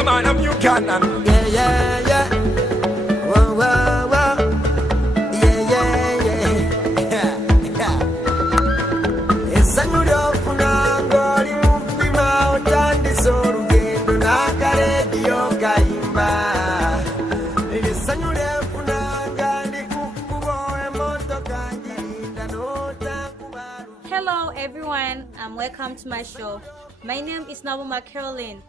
Yeah, man, I'm Uganda. Yeah, yeah, yeah. Whoa, whoa, whoa. Yeah, yeah, yeah. Yeah. Esanyuli ofunanga oli mubima otandise olugendo n'akareediyo kayimba. Esanyuli ofunanga ndi ku kkubo emmotoka ngirinda n'otakubalu. Hello everyone, welcome to my show. My name is st.Micheal.Part,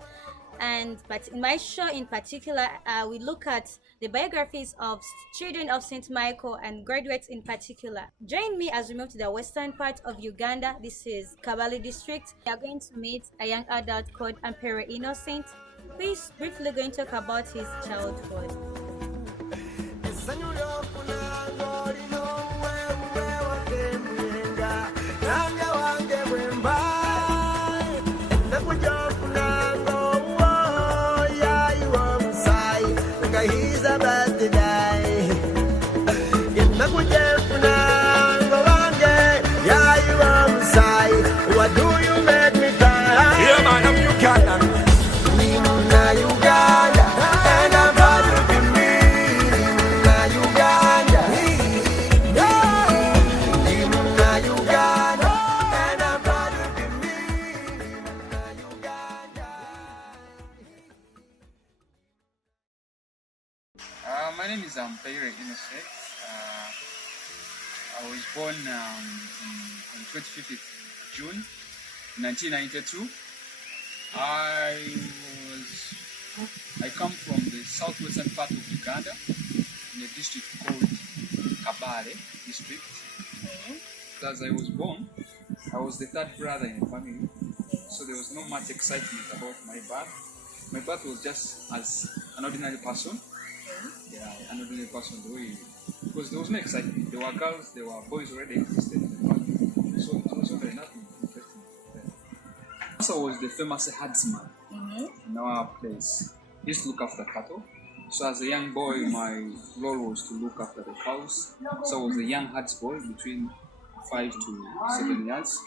but in my show in particular, we look at the biographies of children of St. Michael and graduates in particular. Join me as we move to the western part of Uganda. This is Kabale district. We are going to meet a young adult called Ampeire Innocent, who is briefly going to talk about his childhood. Esanyuli ofunanga oli n'obuweebuwe wakemuyenga nange wange bwe mba ennaku gy'ofunanga owuwo yayiwa omusaayi nga he's about to die. Ennaku gyefunanga wange yayiwa omusaayi what do you make me cry? Yeah, man, I'm Uganda. Ni muna Uganda and I'm proud to be me. Ni muna Uganda. Ni muna Uganda and I'm proud to be me. Ni muna Uganda. My name is Ampeire Innocent. I was born on 25th June 1992. I come from the southwestern part of Uganda, in a district called Kabale district. As I was born, I was the third brother in the family, so there was not much excitement about my birth. My birth was just as an ordinary person. Yeah, an ordinary person, the way, because there was no excitement. There were girls, there were boys already existed in the family, so it was really nothing interesting. Also, was the famous herdsman in our place. He used to look after cattle. So as a young boy, my role was to look after the cows. So I was a young herds boy between 5 to 7 years.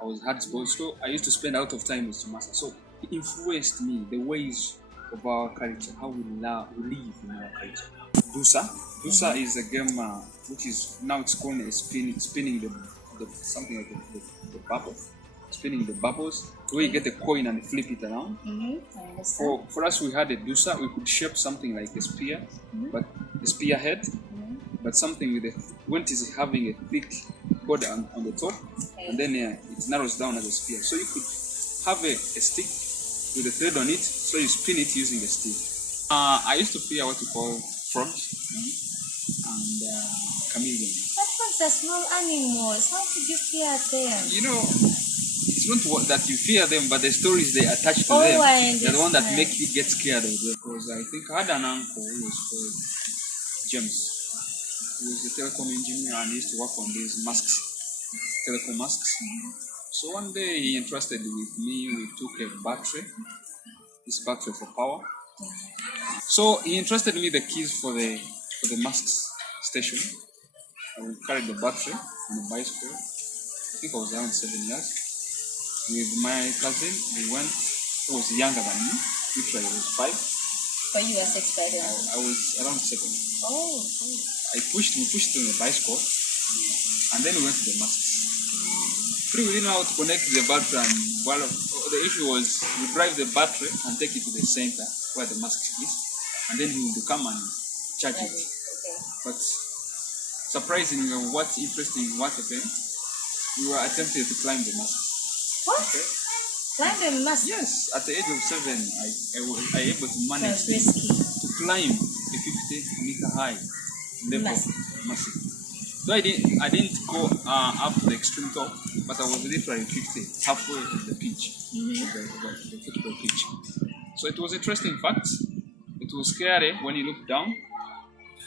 I was herds boy, so I used to spend a lot of time with master. So he influenced me, the ways of our culture, how we live in our culture. Dusa is a game which is now it's called a spinning the something like the bubble, spinning the bubbles. Where you get a coin and flip it around. I understand. For us, we had a dusa. We could shape something like a spear, but a spearhead, but something with when it is having a thick board on the top, and then it narrows down as a spear. So you could have a stick with a thread on it, so you spin it using a stick. I used to fear what we call frogs and chameleons. But what's the small animals? How could you fear them? You know, it's not that you fear them, but the stories they attach to Oh, them, I they're the one that understand. make you get scared of them. Because I think I had an uncle who was called James. He was a telecom engineer and he used to work on these masks, telecom masks. So one day he entrusted with me, we took a battery, this battery for power. So he entrusted me the keys for the masks station. I would carry the battery on a bicycle. I think I was around 7 years. With my cousin, we went, who was younger than me, literally was 5. But you were 6 by then. I was around 7. Oh, okay. We pushed on the bicycle, and then we went to the masks. We didn't know how to connect the battery, and the issue was we drive the battery and take it to the center where the mask is, and then he would come and charge it. Okay. But surprisingly, what happened, we were attempting to climb the mast. What? Okay. Climb the mast? Yes, at the age of 7, I was able to manage That's risky. to climb a 50-meter high level massive. So I didn't go up to the extreme top, but I was literally 50, halfway to the pitch, the football pitch. So it was interesting fact. It was scary when you look down,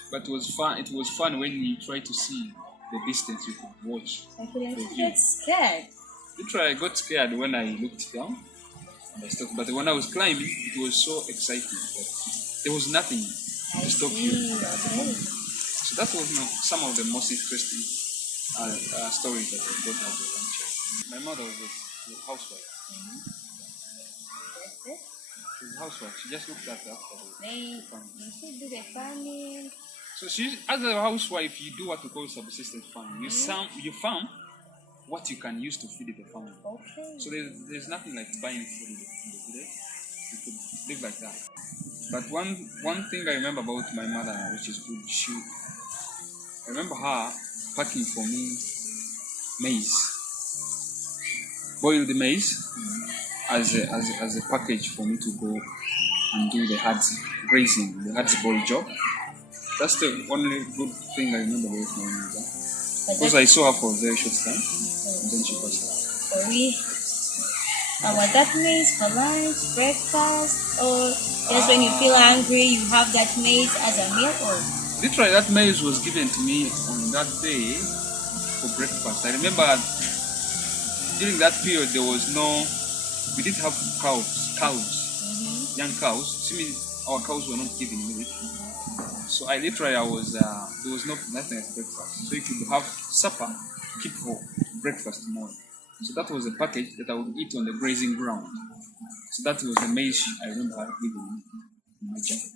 but it was fun. It was fun when you try to see the distance you could watch. I couldn't get scared. Literally, I got scared when I looked down and I stopped. But when I was climbing, it was so exciting that there was nothing to stop you. Okay. So that was some of the most interesting stories that I got as a young child. My mother was a housewife. She's a housewife. She just looked after the They family. should do the farming. So she, as a housewife, you do what we call subsistence farming. You farm what you can use to feed the family. Okay. So there's nothing like buying food in the village. You could live like that. But one thing I remember about my mother, which is good, I remember her packing for me maize, boiled maize, as a package for me to go and do the herds grazing, the herds boil job. That's the only good thing I remember about my mother. Because I saw her for a very short time, and then she passed away. So was that maize for lunch, breakfast, or just when you feel hungry, you have that maize as a meal? Or literally, that maize was given to me on that day for breakfast. I remember during that period we didn't have cows, young cows. So our cows were not given milk. So there was nothing at breakfast. So you could have supper, keep for breakfast tomorrow. So that was a package that I would eat on the grazing ground. So that was the maize I remember giving me in my jacket.